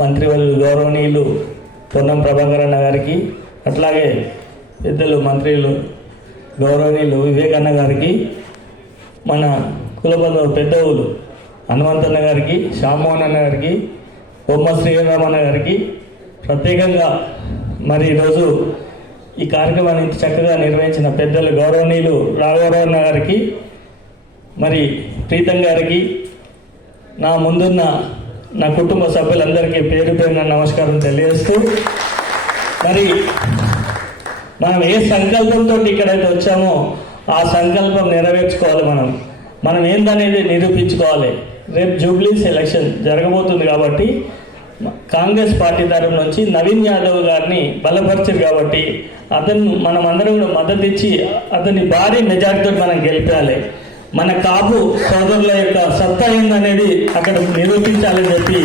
మంత్రివర్యులు గౌరవనీయులు పొన్నం ప్రభాకర్ అన్న గారికి, అట్లాగే పెద్దలు మంత్రులు గౌరవనీయులు వివేకన్న గారికి, మన కులబంధువు పెద్దవులు హనుమంతన్న గారికి, శ్యామోహన్ అన్న గారికి, బొమ్మ శ్రీరామన్న గారికి ప్రత్యేకంగా మరి ఈరోజు ఈ కార్యక్రమాన్ని ఇంత చక్కగా నిర్వహించిన పెద్దలు గౌరవనీయులు రాఘవరావు అన్న గారికి, మరి ప్రీతం గారికి, నా ముందున్న నా కుటుంబ సభ్యులందరికీ పేరు పేరున నమస్కారం తెలియజేస్తూ, మరి మనం ఏ సంకల్పంతో ఇక్కడైతే వచ్చామో ఆ సంకల్పం నెరవేర్చుకోవాలి. మనం ఏందనేది నిరూపించుకోవాలి. రేపు జూబ్లీస్ ఎలక్షన్ జరగబోతుంది కాబట్టి కాంగ్రెస్ పార్టీ తరఫు నుంచి నవీన్ యాదవ్ గారిని బలపరిచారు కాబట్టి మనం అందరం కూడా మద్దతు ఇచ్చి అతని భారీ మెజార్టీతో మనం గెలిపాలి. మన కాపు సోదరుల యొక్క సత్తా ఏందనేది అక్కడ నిరూపించాలని చెప్పి